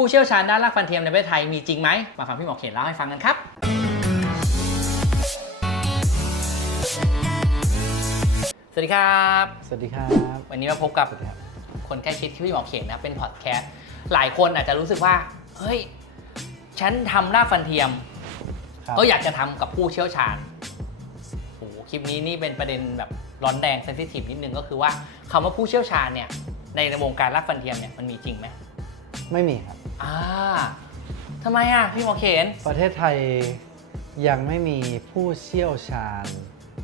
ผู้เชี่ยวชาญด้านรากฟันเทียมในประเทศไทยมีจริงไหมมาฟังพี่หมอเขนเล่าให้ฟังกันครับสวัสดีครับ สวัสดีครับ วันนี้มาพบกับคนใกล้ชิดที่พี่หมอเขนนะเป็นพอดแคสต์หลายคนอาจจะรู้สึกว่าเฮ้ยฉันทำรากฟันเทียมครับก็อยากจะทำกับผู้เชี่ยวชาญโอ้โหคลิปนี้นี่เป็นประเด็นแบบร้อนแดงเซนซิทีฟนิดนึงก็คือว่าคำว่าผู้เชี่ยวชาญเนี่ยในวงการรากฟันเทียมเนี่ยมันมีจริงไหมไม่มีครับ อ่าทำไมอะพี่หมอเขนประเทศไทยยังไม่มีผู้เชี่ยวชาญ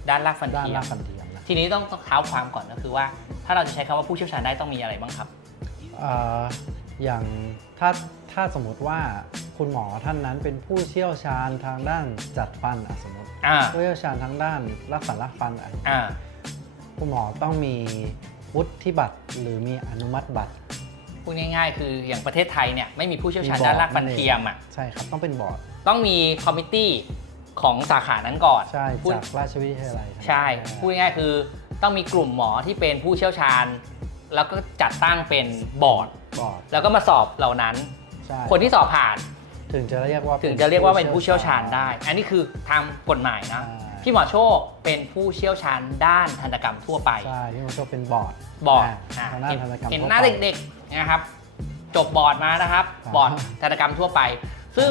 ด้านรากฟันด้านเทียรามกฟันเทียมนะทีนี้ต้องต้องเท้าความก่อนก็คือว่า ถ้าเราจะใช้คำว่าผู้เชี่ยวชาญได้ต้องมีอะไรบ้างครับ เอ่ออย่างถ้าถ้าสมมติว่าคุณหมอท่านนั้นเป็นผู้เชี่ยวชาญทางด้านจัดฟันอะสมมติอ่า ผู้เชี่ยวชาญทางด้านรักษารักฟันอะอ่า คุณหมอต้องมีวุฒิบัตรหรือมีอนุมัติบัตร พูดง่ายๆ คืออย่างประเทศไทยเนี่ยไม่มีผู้เชี่ยวชาญมีบอร์ดด้านรากฟันเทียมอะใช่ครับต้องเป็นบอร์ดต้องมีคอมมิตี้ของสาขานั้นก่อนใช่พูดจากราชวิทยาลัยใช่พูดง่ายๆคือต้องมีกลุ่มหมอที่เป็นผู้เชี่ยวชาญ แล้วก็จัดตั้งเป็นบอร์ดบอร์ดแล้วก็มาสอบเหล่านั้นใช่คนที่สอบผ่าน ถึงจะเรียกว่าถึงจะเรียกว่าเป็นผู้เชี่ยวชาญได้ อันนี้คือทางกฎหมายนะใช่ พี่หมอโชคเป็นผู้เชี่ยวชาญด้านทันตกรรมทั่วไป ใช่ที่มันก็เป็นบอร์ดบอร์ดาอะทางด้านเห็นทันตกรรมเห็นทั่วหน้าไป เด็กๆนะครับ จบบอร์ดมานะครับ ครับบอร์ดทันตกรรมทั่วไป ซึ่ง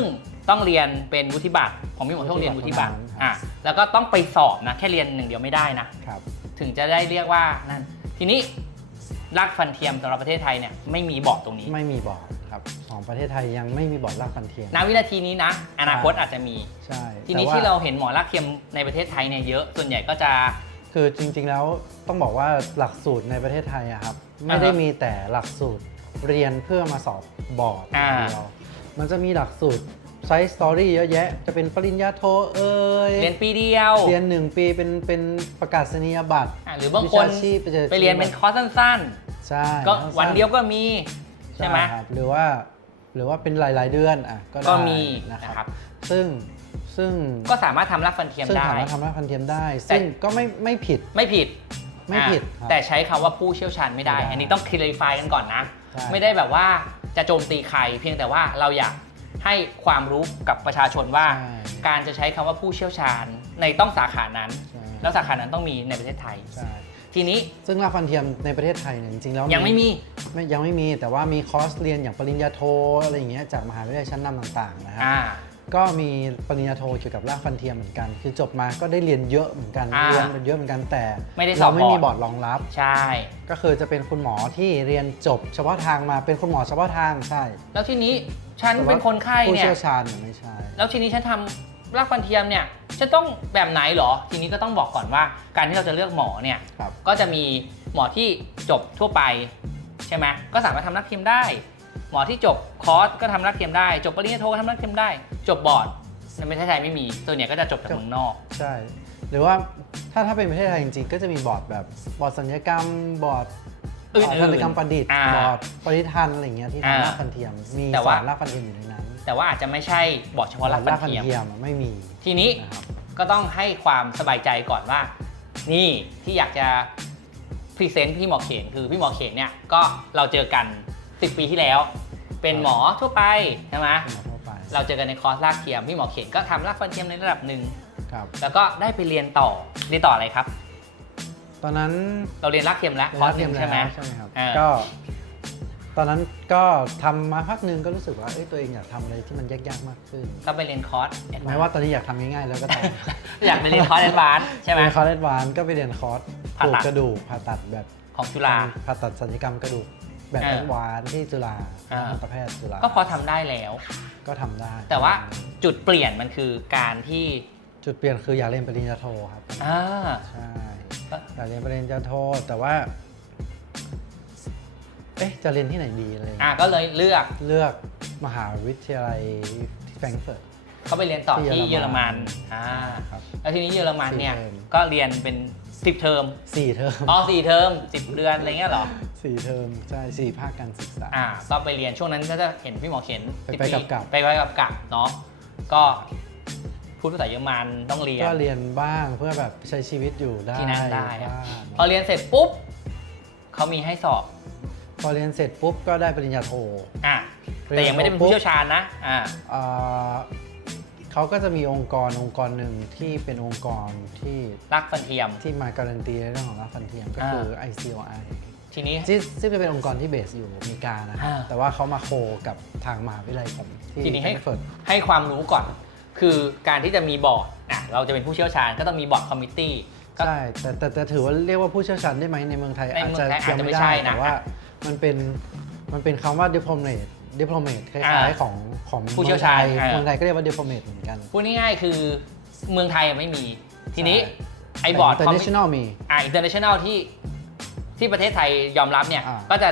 ต้องเรียนเป็นวุฒิบัตรของพี่หมอโชคเรียนวุฒิบัตรวุฒิบัตรครับ อะแล้วก็ต้องไปสอบนะ แค่เรียนหนึ่งเดียวไม่ได้นะ ครับ ถึงจะได้เรียกว่านั่นทีนี้รากฟันเทียมสำหรับประเทศไทยเนี่ยไม่มีบอร์ดตรงนี้ ไม่มีบอร์ด ครับของประเทศไทยยังไม่มีบอร์ดรากฟันเทียมณวินาทีนี้นะ อนาคตอาจจะมี ใช่ทีนี้แต่ว่ที่เราเห็นหมอรากเทียมในประเทศไทยเนี่ยเยอะส่วนใหญ่ก็จะ คือจริง ๆ แล้วต้องบอกว่าหลักสูตรในประเทศไทยอะครับ ไม่ได้อ่าฮะมีแต่หลักสูตรเรียนเพื่อมาสอบบอร์ดอย่างเดียวมันจะมีหลักสูตรไซส์สตอรี่เยอะแยะ จะเป็นปริญญาโทเอ่ยเรียนปีเดียว เรียนหนึ่งปีเป็นเป็นประกาศนียบัตรอะหรือบางคนวิชาชีพจะไปเรียนเป็นคอร์สสั้นใช่ๆก็วันเดียวก็มี ใช่ไหมครับหรือว่าหรือว่าเป็นหลายๆเดือนอะก็ได้ก็มีนะนะคครัรับ บ ซึ่งซึ่งก็สามารถทำรากฟันเทียมซึ่งได้ สามารถทำรากฟันเทียมได้ ซึ่งก็ไม่ไม่ผิด ไม่ผิดไม่ผิดอะครับแต่ใช้คำว่าผู้เชี่ยวชาญไม่ได้ ไม่ได้อันนี้ต้องคลีฟายกันก่อนนะ ใช่ ไม่ได้แบบว่าจะโจมตีใคร เพียงแต่ว่าเราอยากให้ความรู้กับประชาชนว่า ใช่การจะใช้คำว่าผู้เชี่ยวชาญในต้องสาขานั้น ใช่แล้วสาขานั้นต้องมีในประเทศไทย ใช่ ทีนี้ ซึ่งรากฟันเทียมในประเทศไทยเนี่ยจริงๆแล้วยังไม่มีไม่ยังไม่มีแต่ว่ามีคอร์สเรียนอย่างปริญญาโทอะไรอย่างเงี้ยจากมหาวิทยาลัยชั้นนำต่างๆนะครับอ่า ก็มีปริญญาโทเกี่ยวกับรากฟันเทียมเหมือนกัน คือจบมาก็ได้เรียนเยอะเหมือนกันอ่าเรียนเป็นเยอะเหมือนกันแต่ไม่ได้สอบเราไม่มีบบออร์ร์ดดรองรับ ใช่ ก็คือจะเป็นคุณหมอที่เรียนจบ เฉพาะทางมาเป็นคุณหมอเฉพาะทางใช่แล้วทีนี้ฉันแต่ว่าเป็นคนไข้ผู้เนี่ย เชี่ยวชาญเนี่ยไม่ใช่ แล้วทีนี้ฉันทำรากฟันเทียมเนี่ย ฉันต้องแบบไหนเหรอ ทีนี้ก็ต้องบอกก่อนว่า การที่เราจะเลือกหมอเนี่ยครับ ก็จะมีหมอที่จบทั่วไปใช่ไหมก็สามารถทำรากเทียมได้ หมอที่จบคอร์สก็ทำรากเทียมได้ จบปริญญาโทก็ทำรากเทียมได้ จบบอร์ดในประเทศไทยไม่มีส่วนใหญ่ก็จะจบจากเมืองนอก ใช่ หรือว่าถ้าถ้าเป็นประเทศไทยจริงๆ ก็จะมีบอร์ดแบบบอร์ดสัญญกรรมบอร์ดอื่นๆทันตกรรมประดิษฐ์อ่าบอร์ดปริทันอะไรอย่างเงี้ยที่อ่าทำรากฟันเทียม มีแต่สว่า อนรากฟันเทียมอยู่ในนั้น แต่ว่าอาจจะไม่ใช่บอร์ดเฉพาะรากฟันเทียมรากอะไม่มี ทีนี้นะครับก็ต้องให้ความสบายใจก่อนว่า นี่ที่อยากจะพรีเซนต์พี่หมอเขนคือพี่หมอเขนเนี่ยก็เราเจอกัน 10 ปีที่แล้ว เป็นหมอทั่วไปใช่ไหมเป็นหมอทั่วไปเราเจอกันในคอร์สรากเทียมพี่หมอเขนก็ทำรากฟันเทียมในระดับหนึ่งครับแล้วก็ได้ไปเรียนต่อเรียนต่ออะไรครับ ตอนนั้นเราเรียนรากเทียมแล้วคอร์สหนึ่งใช่ไหมใช่ไหมครับเออก็ ตอนนั้นก็ทำมาพักหนึ่งก็รู้สึกว่าเอ้ยตัวเองอยากทำอะไรที่มันยากๆมากขึ้นก็ไปเรียนคอร์ส แม้ว่าตอนนี้อยากทำง่ายๆแล้วก็ตาม อยากไปเรียนคอร์สแอดวานซ์ใช่ไหม เรียนคอร์สแอดวานซ์ก็ไปเรียนคอร์สผ่าปลูกตัดกระดูกผ่าตัดแบบของจุฬา ผ่าตัดศัลยกรรมกระดูกแบบเออแอดวานซ์ที่จุฬาอ่า ทันตแพทย์จุฬาก็พอทำได้แล้ว ก็ทำได้แต่ว่าจุดเปลี่ยนมันคือการที่จุดเปลี่ยนคืออยากเรียนปริญญาโทครับอ่า ใช่อยากเรียนปริญญาโทแต่ว่า เอ๊ะจะเรียนที่ไหนดีอะไรอย่างอ่าเงี้ยก็เลยเลือกเลือกมหาวิทยาลัยที่แฟรงก์เฟิร์ต เขาไปเรียนต่อที่ที่เยเยออรรมัมันนอ่าครับแล้วทีนี้เยอรมันเนี่ยสี่เทอม ก็เรียนเป็น 10 เทอมสี่เทอมอ๋อสี่เทอม10 เดือนอะไรเงี้ยเหรอสี่เทอมใช่สี่ภาคการศึกษา อ่าก็ไปเรียนช่วงนั้นก็จะเห็นพี่หมอเขียนไป10ไปปีกลับๆ ไปไปกับกับเนาะก็พูดภาษาเยอรมันต้องเรียน ก็เรียนบ้างเพื่อแบบใช้ชีวิตอยู่ได้ที่นั่นได้อะบ้างพอเรียนเสร็จปุ๊บเขามีให้สอบ พอเรียนเสร็จปุ๊บก็ได้ปริญญาโท อะแต่ยังไม่ได้เป็นผู้เชี่ยวชาญนะอ่า อ่าเขาก็จะมีองค์กรองค์กรหนึ่งที่เป็นองค์กรที่รักฟันเทียม ที่มาการันตีในเรื่องของรักฟันเทียมก็คือ ICOI ทีนี้ ที่ซึ่งจะเป็นองค์กรที่เบสอยู่อเมริกานะอ่า แต่ว่าเขามาโคกับทางมหาวิทยาลัยผมที่ทีนี้ให้เฟิร์ต ให้ความรู้ก่อน คือการที่จะมีบอร์ดอะเราจะเป็นผู้เชี่ยวชาญก็ต้องมีบอร์ดคอมมิตี้ก็ ใช่แต่แต่แต่ถือว่าเรียกว่าผู้เชี่ยวชาญได้ไหมในเมืองไทยในอาจเมืองจะไทยอาจจะยังไม่ไม่ใช่ได้นะแต่ว่า มันเป็นมันเป็นคำว่า diplomat diplomat คล้ายอ่าๆของของผู้เชี่ยวชาญมืองไทยอ่า เมืองไทยก็เรียกว่า diplomat เหมือนกัน พูดง่ายๆคือเมืองไทยไม่มี ทีนี้ใช่ ไอ้บอร์ดแต่ international มี อ่า international ที่ที่ประเทศไทยยอมรับเนี่ย อ่า ก็จะ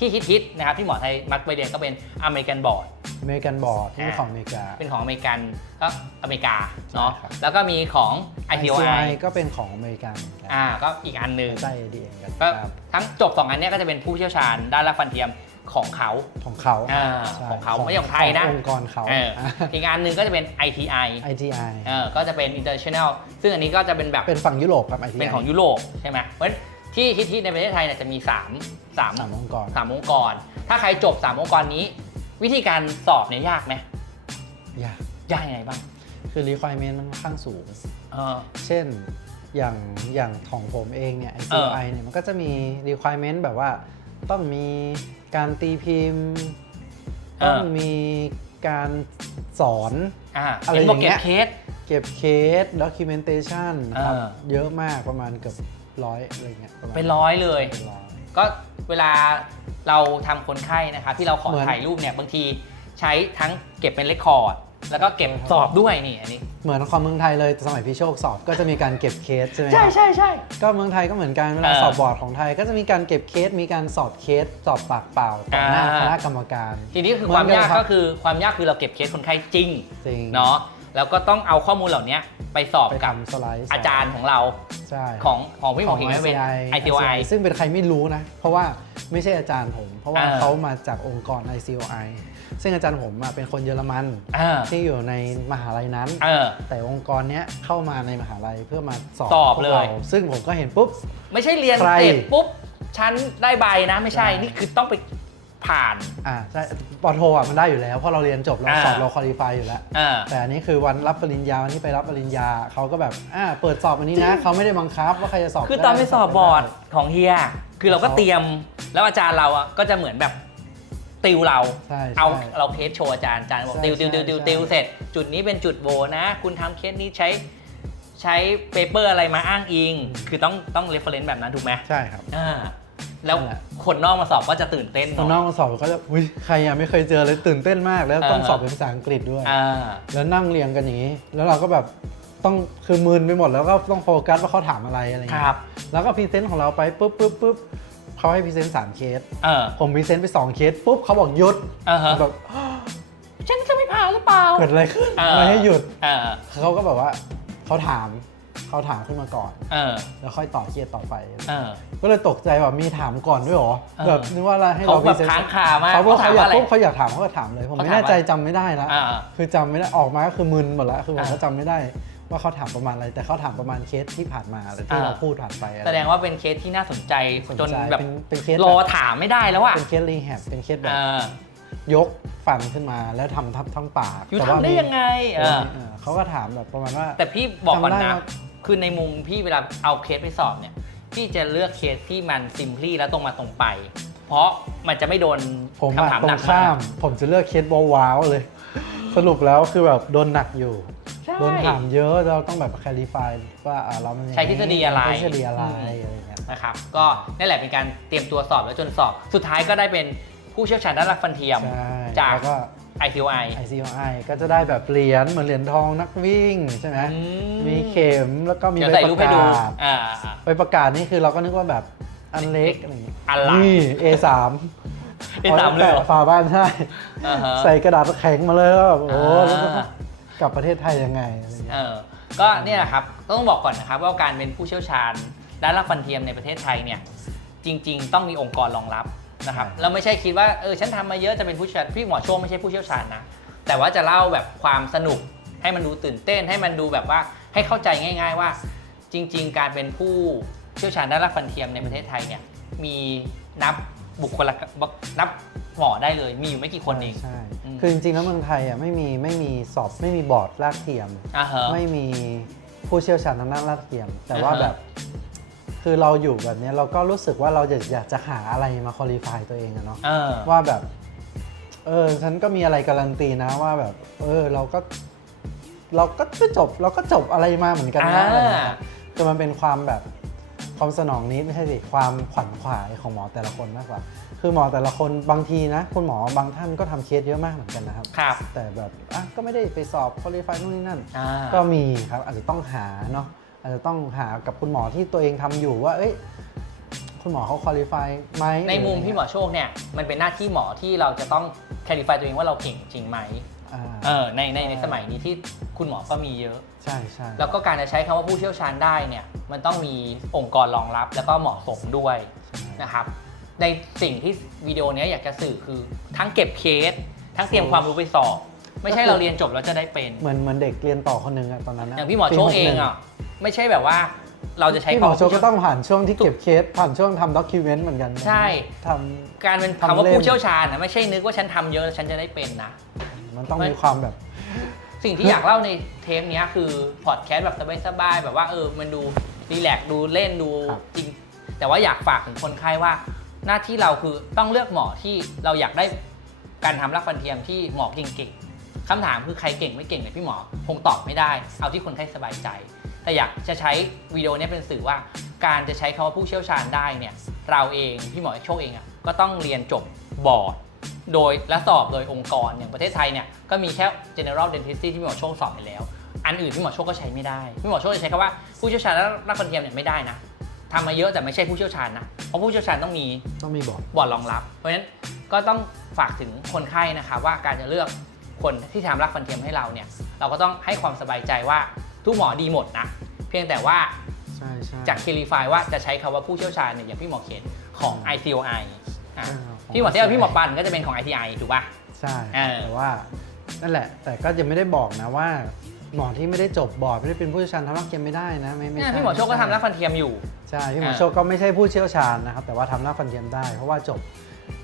ที่ฮิตๆนะครับที่หมอไทยมักไปเรียนก็เป็นอเมริกันบอร์ด อเมริกันบอร์ดที่เป็นอ่าของอเมริกา เป็นของอเมริกันก็อเมริกาเนาะใช่ครับ แล้วก็มีของ ICOI ก็เป็นของอเมริกันเหมือนกันอ่าก็อีกอันหนึ่งใช่ ADM กันก็ครับทั้งจบสองอันเนี้ยก็จะเป็นผู้เชี่ยวชาญด้านรักฟันเทียมของเขา ของเขาอ่าใช่ของเขาไม่ใช่ของไทยนะ องค์กรเขาเอออีกอันหนึ่งก็จะเป็น ITI ITI เออก็จะเป็น international ซึ่งอันนี้ก็จะเป็นแบบ เป็นฝั่งยุโรปครับ ITI เป็นของยุโรปใช่ไหมเพราะฉะนั้น ที่ฮิตๆในประเทศไทยเนี่ยจะมี3 3 สามองค์กร สามองค์กร ถ้าใครจบ3องค์กรนี้ วิธีการสอบเนี่ยยากไหมยาก ยากยังไงบ้าง คือ requirement มันค่อนข้างสูง เออ เช่น อย่าง อย่างของผมเองเนี่ย ICI เนี่ย มันก็จะมี requirement แบบว่า ต้องมีการตีพิมพ์ เออ ต้องมีการสอน อ่าอะไรเห็นบอกอย่างเงี้เก็บยเคส เก็บเคส documentation ครับ เออ เยอะมากประมาณเกือบ ร้อยอะไรเงี้ยประมาณเป็นร้อยเลย เป็นร้อย ก็เวลาเราทำคนไข้นะครับที่เราขอเหมือน ถ่ายรูปเนี่ยบางทีใช้ทั้งเก็บเป็นเรคคอร์ด แล้วก็เก็บใช่ครับสอบด้วยนี่อันนี้ เหมือนของเมืองไทยเลยสมัยพี่โชคสอบก็จะมีการเก็บเคสใช่ไหมคใช่รับ ใช่ใช่ ก็เมืองไทยก็เหมือนกันเวลาเออสอบบอร์ดของไทย ก็จะมีการเก็บเคสมีการสอบเคสสอบปากเปล่าต่อหน้าอ่า คณะกรรมการ ทีนี้คือเหมืคอวานมกันยากครับก็คือความยากคือเราเก็บเคสคนไข้จริงจริง เนาะ แล้วก็ต้องเอาข้อมูลเหล่านี้ไปสอบไปกับทำสไลด์สนอาจารย์ของเราใช่ของของพี่หมขอองเห็นเป็น ICI ICOI ซึ่งเป็นใครไม่รู้นะ เพราะว่าไม่ใช่อาจารย์ผม เพราะว่าเออเขามาจากองค์กร ICOI ซึ่งอาจารย์ผมอะเป็นคนเยอรมันอ่าที่อยู่ในมหาลัยนั้นเออแต่องค์กรเนี้ยเข้ามาในมหาลัยเพื่อมาสอบสอบพวกเลยราซึ่งผมก็เห็นปุ๊บ ไม่ใช่เรียนใครเสร็จปุ๊บ ฉันได้ใบนะไม่ใช่ใช่นี่คือต้องไป ผ่าน อ่าใช่ปอโทอะมันได้อยู่แล้วเพราะเราเรียนจบเราอ่า สอบเราคุริฟายอยู่แล้ว อ่า แต่อันนี้คือวันรับปริญญาวันที่ไปรับปริญญาเขาก็แบบอ่าเปิดสอบวันนี้นะเขาไม่ได้บังคับว่าใครจะสอบคือตอนไปสอบบอร์ดได้ของเฮีย คือเราก็เขาเตรียม แล้วอาจารย์เราอะก็จะเหมือนแบบติวเรา ใช่ใช่เอาเราเคสโชว์อาจารย์ อาจารย์บอกใช่ติวติวติวติวใช่ ติวเสร็จ จุดนี้เป็นจุดโบนะ คุณทำเคสนี้ใช้ใช้เปเปอร์อะไรมาอ้างอิง คือต้องต้องเรฟเฟรนซ์แบบนั้นถูกไหมใช่ครับ อ่า แล้วนั่นแหละคนนอกมาสอบก็จะตื่นเต้นตอนเนาะน้องมาสอบก็จะอุ้ยใครยังไม่เคยเจอเลยตื่นเต้นมาก แล้วต้องอ่าสอบเป็นภาษาอังกฤษด้วยอ่าแล้วนั่งเรียงกันอย่างนี้ แล้วเราก็แบบต้องคือมึนไปหมดแล้วก็ต้องโฟกัสว่าเขาถามอะไรอะไรอย่างคเงี้รับยแล้วก็พรีเซนต์ของเราไปปุ๊บปุ๊บปุ๊บเขาให้พรีเซนต์สามเคสเออผมพรีเซนต์ไปสองเคสปุ๊บเขาบอกหยุดอ่าฮะผมแบบฉันจะไม่ผ่านหรือเปล่าเกิดอะไรขึ้นเออไม่ให้หยุดเออเขาก็แบบว่าเขาถาม เขาถามขึ้นมาก่อน เออ แล้วค่อยต่อเคสต่อไป เออ ก็เลยตกใจว่ามีถามก่อนด้วยเหรอเออแบบนึกว่าอะไรให้เขาเราแบบพรีเซนต์ค้างคามากเขาบอกถาเขามอยากอะไร ปุ๊บเขาอยากถามเขาก็ถามเลย ผมเขาไม่ถามแน่ใจว่าจำไม่ได้แล้วอ่าคือจำไม่ได้ออกมาก็คือมึนหมดแล้วคือผมอ่าก็จำไม่ได้ ว่าเขาถามประมาณอะไร แต่เขาถามประมาณเคสที่ผ่านมาแต่ที่อ่า เราพูดผ่านไปอะไร แสดงว่าเป็นเคสที่น่าสนใจสนจนใจแบบเป็นเป็นเคสรอแบบถามไม่ได้แล้วอะเป็นเคสรีแฮบเป็นเคสแบเอบอ ยกฟันขึ้นมาแล้วทำทับทั้งปากอยู่แต่ว่าทำได้มียังไงเออ เออเขาก็ถามแบบประมาณว่า แต่พี่บอกก่อนจำได้นะว่า คือในมุมพี่เวลาเอาเคสไปสอบเนี่ย พี่จะเลือกเคสที่มันซิมพลีแล้วตรงมาตรงไป เพราะมันจะไม่โดนผมอะคำถามตรหนังกข้ามผมจะเลือกเคสว้าวๆเลย สรุปแล้วคือแบบโดนหนักอยู่ ใช่ โดนถามเยอะเราต้องแบบคลิฟายว่าอ่าเรามันยังไงใช้ทฤษฎีอะไร ใช้ทฤษฎีอะไรอืมอะไรเงี้ย นะครับ ก็นั่นแหละเป็นการเตรียมตัวสอบแล้วจนสอบ สุดท้ายก็ได้เป็นผู้เชี่ยวชาญด้านรักฟันเทียม ใช่จากแล้วก็ ICOI ICOI ก็จะได้แบบเหรียญเหมือนเหรียญทองนักวิ่งใช่ไหมอืมีเข็มแล้วก็มีเดี๋ยวใบใส่ปรูระปให้ดูกาศอ่าใบประกาศนี่คือเราก็นึกว่าแบบอันเล็กอะไรอย่างเงี้ยอันหลังนี่ A3 A3 เลยเหรอฝาบ้านใช่อ่าฮะใส่กระดาษแข็งมาเลยแล้วแบบโอ้อ่าแล้วก็กลับประเทศไทยยังไงอะไรอย่างเอเงี้ยอก็เนี่ยแหละครับต้องบอกก่อนนะครับว่าการเป็นผู้เชี่ยวชาญด้านรักฟันเทียมในประเทศไทยเนี่ยจริง ๆ ต้องมีองค์กรรองรับ นะครับแล้วไม่ใช่คิดว่าเออฉันทำมาเยอะจะเป็นผู้เชี่ยวชาญพี่หมอโชคไม่ใช่ผู้เชี่ยวชาญนะ แต่ว่าจะเล่าแบบความสนุกให้มันดูตื่นเต้นให้มันดูแบบว่าให้เข้าใจง่าย ๆ ว่า จริง ๆ การเป็นผู้เชี่ยวชาญด้านรักฟันเทียมในประเทศไทยเนี่ยมีนับบุคลากรนับหมอได้เลย มีอยู่ไม่กี่คนเอง ใช่อืม คือจริงๆแล้วเมืองไทยอะไม่มีไม่มีสอบไม่มีบอร์ดลากเทียม อ่าฮะ ไม่มีผู้เชี่ยวชาญทางด้านลากเทียม แต่ว่าอ่าฮะ แบบ คือเราอยู่แบบเนี้ยเราก็รู้สึกว่าเราอยากอยากจะหาอะไรมาคุริฟายตัวเองอะเนาะเออว่าแบบ เออฉันก็มีอะไรการันตีนะว่าแบบ เออเราก็ เราก็จบ เราก็จบอะไรมาเหมือนกันนะอ่าอะไรเงี้ยครับคือมันเป็นความแบบความสนองนิดไม่ใช่สิความขวัญขวายของหมอแต่ละคนมากกว่า คือหมอแต่ละคนบางทีนะ คุณหมอบางท่านก็ทำเคสเยอะมากเหมือนกันนะครับ ครับ แต่แบบอะก็ไม่ได้ไปสอบคุริฟายนู่นนี่นั่นอ่าก็มีครับอาจจะต้องหาเนาะ อาจจะต้องหากับคุณหมอที่ตัวเองทำอยู่ว่า เอ้ย คุณหมอเขาคุริฟายไหมในมุมรืะไรพี่หมอโชคเนี่ยมันเป็นหน้าที่หมอที่เราจะต้องแคลิฟายตัวเองว่าเราเก่งจริงไหมอ่าเออในในในสมัยนี้ที่คุณหมอก็มีเยอะ ใช่ใช่แล้วก็การจะใช้คำว่าผู้เชี่ยวชาญได้เนี่ยมันต้องมีองค์กรรองรับแล้วก็เหมาะสมด้วยใช่นะครับในสิ่งที่วิดีโอเนี้ยอยากจะสื่อคือทั้งเก็บเคส ทั้งเตรียมความรู้ไปสอบ ไม่ใช่เราเรียนจบแล้วจะได้เป็น เหมือนเหมือนเด็กเรียนต่อคนหนึ่งอะตอนนั้นนะอย่างพี่หมอโชคปีเอง61อะไม่ใช่แบบว่าเราจะใช้พี่หมอคำว่าโชคผู้ก็เชี่ยวต้องผ่านช่วงที่เก็บเคสผ่านช่วงทำด็อกิเมนต์เหมือนกันใช่ทการเป็นทำคำว่าเล่มผู้เชี่ยวชาญนะไม่ใช่นึกว่าฉันทำเยอะแล้วฉันจะได้เป็นนะำมันต้องมีความแบบ สิ่งที่อยากเล่าในเทปเนี้ยคือพอดแคสต์แบบสบายๆแบบว่าเออมันดูรีแลกซ์ดูเล่นดูครับ จริง แต่ว่าอยากฝากถึงคนไข้ว่า หน้าที่เราคือต้องเลือกหมอที่เราอยากได้การทำรักฟันเทียมที่หมอเก่งๆ คำถามคือใครเก่งไม่เก่งเนี่ยพี่หมอคงตอบไม่ได้ เอาที่คนไข้สบายใจ แต่อยากจะใช้วิดีโอเนี้ยเป็นสื่อว่า การจะใช้คำว่าผู้เชี่ยวชาญได้เนี่ยเราเองพี่หมอโชคเองอะก็ต้องเรียนจบบอร์ดโดยและสอบโดยองค์กรอย่างประเทศไทยเนี่ยก็มีแค่ general dentistry ที่พี่หมอโชคสอบไปแล้ว อันอื่นพี่หมอโชคก็ใช้ไม่ได้พี่หมอโชคจะใช้คำว่าผู้เชี่ยวชาญและรักฟันเทียมเนี่ยไม่ได้นะทำมาเยอะแต่ไม่ใช่ผู้เชี่ยวชาญนะเพราะผู้เชี่ยวชาญต้องมีต้องมีบอร์ดบอร์ดรองรับ เพราะฉะนั้นก็ต้องฝากถึงคนไข้นะคะว่าการจะเลือก คนที่ทำรักฟันเทียมให้เราเนี่ย เราก็ต้องให้ความสบายใจว่าทุกหมอดีหมดนะ เพียงแต่ว่าใช่ใช่ จาก Clarify ว่าจะใช้คำว่าผู้เชี่ยวชาญเนี่ยอย่างพี่หมอเขียนของ ICOI อะใช่ครับพี่หมอเทียบพี่หมอปันก็จะเป็นของ ITI ถูกป่ะ ใช่เออ แต่ว่านั่นแหละ แต่ก็ยังไม่ได้บอกนะว่า หมอที่ไม่ได้จบบอร์ดไม่ได้เป็นผู้เชี่ยวชาญทำรักเกียมไม่ได้นะไม่ไม่เนี่ยใช่พี่หมอโชคก็ทำรักฟันเทียมอยู่ ใช่พี่หมออ่า โชคก็ไม่ใช่ผู้เชี่ยวชาญนะครับแต่ว่าทำรักฟันเทียมได้ เพราะว่าจบ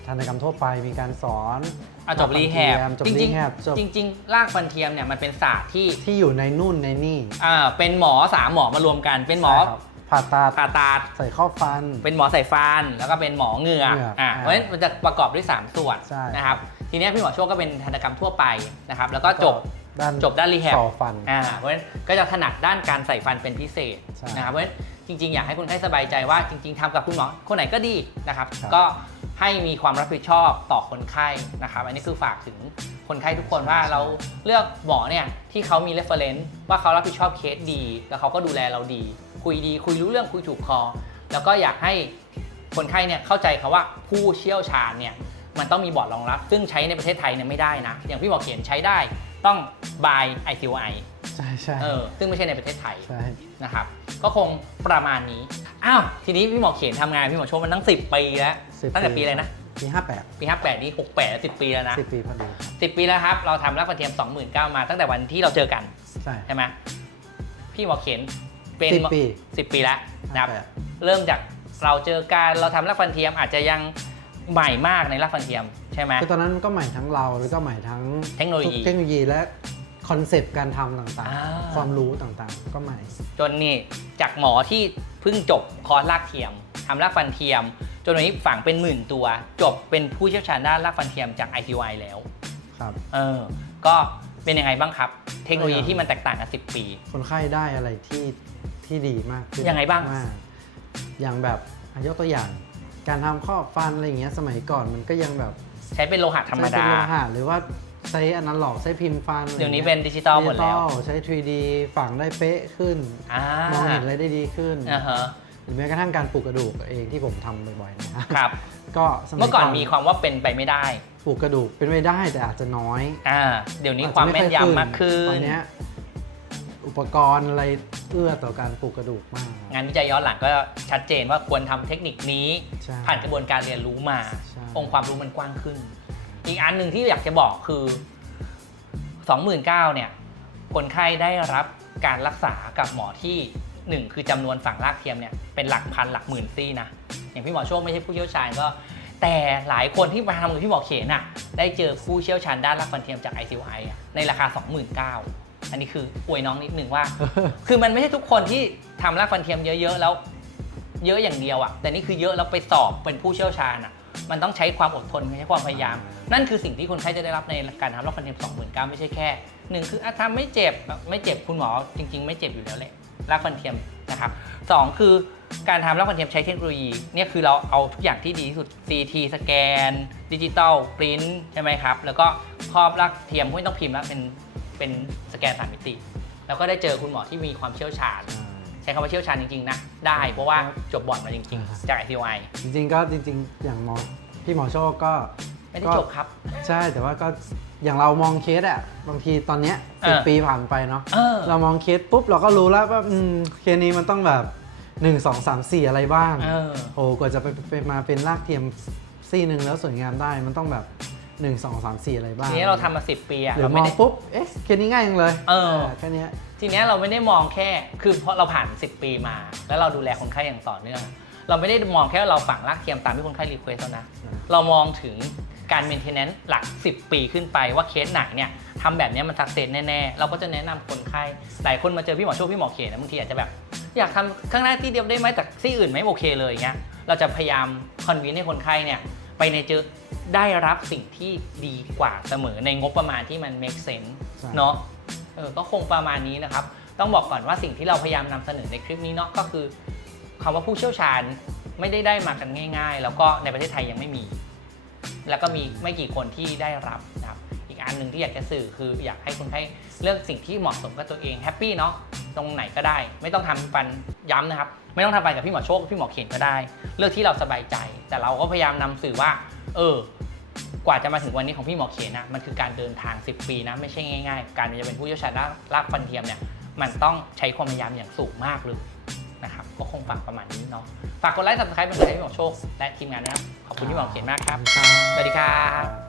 ทันตกรรมทั่วไปมีการสอน อะจบรีแฮบจบจรีริงแฮบจบๆจริงๆรากฟันเทียมเนี่ยมันเป็นศาสตร์ที่ที่อยู่ในนู่นในนี่อ่าเป็นหมอสามหมอมารวมกัน เป็นหมอใช่ครับผ่าตัดผ่าตัดใส่ข้อฟัน เป็นหมอใส่ฟัน แล้วก็เป็นหมอเหงือกเหงือกอ่าอ่าเพราะฉะนั้นมันจะประกอบด้วย 3 ส่วนใช่นะครับ ทีเนี้ยพี่หมอโชคก็เป็นทันตกรรมทั่วไปนะครับ แล้วก็จบด้านจบด้านรีแฮบต่อฟันอ่าเพราะฉะนั้นก็จะถนัดด้านการใส่ฟันเป็นพิเศษใช่นะครับเพราะฉะนั้นจริง ๆ อยากให้คนไข้สบายใจว่าจริง ๆทำกับคุณหมอคนไหนก็ดีนะครับครับก็ ให้มีความรับผิดชอบต่อคนไข้นะครับ อันนี้คือฝากถึงคนไข้ทุกคนว่าเราเลือกหมอเนี่ยที่เขามี reference ว่าเขารับผิดชอบเคสดี แล้วเขาก็ดูแลเราดี คุยดี คุยรู้เรื่องคุยถูกคอ แล้วก็อยากให้คนไข้เนี่ยเข้าใจคาว่าผู้เชี่ยวชาญเนี่ยมันต้องมีบอร์ดรองรับ ซึ่งใช้ในประเทศไทยเนี่ยไม่ได้นะ อย่างพี่หมอเขียนใช้ได้ต้อง by IQI ใช่ใช่เออซึ่งไม่ใช่ในประเทศไทยใช่นะครับ ก็คงประมาณนี้ อ้าว ทีนี้พี่หมอเขียนทำงานพี่หมอโชว์มันตั้ง 10 ปีแล้ว 10ตั้งแต่ปีอะไรนะ ปีห้าแปดปี 58 นี่ 68แล้ว10 ปีแล้วนะ สิบปีพอดี10 ปีแล้วครับ เราทำรักกระเทียม 29,000มาตั้งแต่วันที่เราเจอกัน ใช่ ใช่ไหมพี่หมอเขียนเป็นสิบปี10ปีแล้วนะครับ 58เริ่มจากเราเจอการเราทำรักฟันเทียมอาจจะยังใหม่มากในรักฟันเทียมใช่ไหม คือตอนนั้นก็ใหม่ทั้งเราแล้วก็ใหม่ทั้งเทคโนโลยีทุกเทคโนโลยีและ คอนเซปต์การทำต่างอ่า ๆ ความรู้ต่างๆ ก็ใหม่ จนนี่จากหมอที่เพิ่งจบคอร์สรากเทียมทำรากฟันเทียม จนวันนี้ฝังเป็นหมื่นตัว จบเป็นผู้เชี่ยวชาญด้านรากฟันเทียมจาก ITI แล้ว ครับ เออ ก็เป็นยังไงบ้างครับ เทคโนโลยีที่มันแตกต่างกัน 10 ปี คนไข้ได้อะไรที่ที่ดีมากขึ้นยังไงบ้างมากอย่างแบบอะยกตัวอย่าง การทำข้อฟันอะไรอย่างเงี้ยสมัยก่อนมันก็ยังแบบใช้เป็นโลหะธรรมใช้เป็ดา นโลหะหรือว่า ใช้อนาล็อกใช้พิมพ์ฟันอะไรเดี๋ยวนี้งี้เป็นดิจิตอลหมดแล้วดิจิตอใช้ 3D ฝังได้เป๊ะขึ้นอ่ามองเห็นอะไรได้ดีขึ้นอ่าฮะหรือแม้กระทั่งการปลูกกระดูกเองที่ผมทำบ่อยๆนะครับครับก็สยเมื่อก่อนมีความว่าเป็นไปไม่ได้ปลูกกระดูกเป็นไปได้แต่อาจจะน้อยอ่าเดี๋ยวนี้อาจความจะแม่นไอยยำมากขึ้ตอนนเนี้ยอุปกรณ์อะไรเอื้อต่อการปลูกกระดูกมาก งานวิจัยย้อนหลังก็ชัดเจนว่าควรทำเทคนิคนี้ใช่ผ่านกระบวนการเรียนรู้มาใช่องค์ความรู้มันกว้างขึ้น อีกอันหนึ่งที่อยากจะบอกคือ 29,000เนี่ยคนไข้ได้รับการรักษากับหมอที่ 1 คือจำนวนฝั่งรากเทียมเนี่ยเป็นหลักพันหลักหมื่นซี่นะอย่างพี่หมอโชคไม่ใช่ผู้เชี่ยวชาญก็ แต่หลายคนที่มาทำกับพี่หมอเขนอะได้เจอผู้เชี่ยวชาญด้านรักฟันเทียมจาก ICI อในราคา 29,000อันนี้คืออวยน้องนิดนึงว่า คือมันไม่ใช่ทุกคนที่ทำรากฟันเทียมเยอะๆแล้วเยอะอย่างเดียวอะแต่นี่คือเยอะแล้วไปสอบเป็นผู้เชี่ยวชาญอะ มันต้องใช้ความอดทนใช้ความพยายาม นั่นคือสิ่งที่คนไข้จะได้รับในการทำรากฟันเทียม29,000ไม่ใช่แค่หนึ่งคืออะทำไม่เจ็บไม่เจ็บคุณหมอจริง ๆ ไม่เจ็บอยู่แล้วแหละรากฟันเทียมนะครับสองคือการทำรากฟันเทียมใช้เทคโนโลยีเนี่ยคือเราเอาทุกอย่างที่ดีที่สุด CT สแกนดิจิตอลปริ้นใช่ไหมครับ แล้วก็ครอบรากเทียมไม่ต้องพิมพ์แล้วเป็นเป็นสแกนสามมิติ แล้วก็ได้เจอคุณหมอที่มีความเชี่ยวชาญ ช้คำว่าเชี่ยวชาญจริง ๆ นะ ได้เพราะว่าจบบอร์ดมาจริงอ่าๆจาก ICOI จริงๆก็จริง ๆ อย่างหมอพี่หมอโชคก็ไม่ได้ก็จบครับ ใช่แต่ว่าก็อย่างเรามองเคสอะบางทีตอนเนี้ยเอสิอปีผ่านไปเนาะเออเรามองเคสปุ๊บเราก็รู้แล้วว่าอืมเคสนี้มันต้องแบบ1 2 3 4 อะไรบ้างเออโอ้กว่าจะไปไปมาเป็นรากเทียมซี่หนึ่งแล้วสวยงามได้มันต้องแบบ1 2 3 4 อะไรบ้างทีนี้เราทำมา 10 ปีอะหรือเรามไม่องได้ปุ๊บเอ๊ะเคสนี้ง่ายจังเลยเออแค่ เนี้ยทีนี้เราไม่ได้มองแค่ คือเพราะเราผ่าน 10 ปีมา แล้วเราดูแลคนไข้อย่างต่อเนื่อง เราไม่ได้มองแค่ว่าเราฝังรากเทียมตามที่คนไข้รีเควสแล้วนะ เรามองถึงการเมนเทนแนนซ์หลัก 10 ปีขึ้นไปว่าเคสไหนเนี่ยทำแบบเนี้ยมันสักเซนแน่ๆ เราก็จะแนะนำคนไข้ หลายคนมาเจอพี่หมอโชคพี่หมอเขนนะบางทีอาจจะแบบ อยากทำข้างหน้าที่เดียวได้ไหมแต่ที่อื่นไม่โอเคเลยอย่างเงี้ย เราจะพยายามคอนวินให้คนไข้เนี่ยไปในเจอได้รับสิ่งที่ดีกว่าเสมอในงบประมาณที่มัน make sense ใช่ เนาะ เออก็คงประมาณนี้นะครับ ต้องบอกก่อนว่าสิ่งที่เราพยายามนำเสนอในคลิปนี้เนาะก็คือคำว่าผู้เชี่ยวชาญไม่ได้ได้มากันง่าย ๆ แล้วก็ในประเทศไทยยังไม่มี แล้วก็มีไม่กี่คนที่ได้รับนะครับ อีกอันหนึ่งที่อยากจะสื่อคืออยากให้คนไข้เลือกสิ่งที่เหมาะสมกับตัวเองแฮปปี้เนาะตรงไหนก็ได้ ไม่ต้องทำฟันย้ำนะครับ ไม่ต้องทำฟันกับพี่หมอโชคพี่หมอเขนก็ได้ เลือกที่เราสบายใจ แต่เราก็พยายามนำสื่อว่า เออ กว่าจะมาถึงวันนี้ของพี่หมอเขนนะมันคือการเดินทาง 10 ปีนะไม่ใช่ง่ายๆ การจะเป็นผู้เชี่ยวชาญด้านรากฟันเทียมเนี่ยมันต้องใช้ความพยายามอย่างสูงมากเลยนะครับก็คงฝากประมาณนี้เนาะฝากกดไลค์ subscribe เป็นกำลังใจให้พี่หมอโชค และทีมงานนะครับขอบคุณพี่หมอเขนมากครับ สวัสดีครับ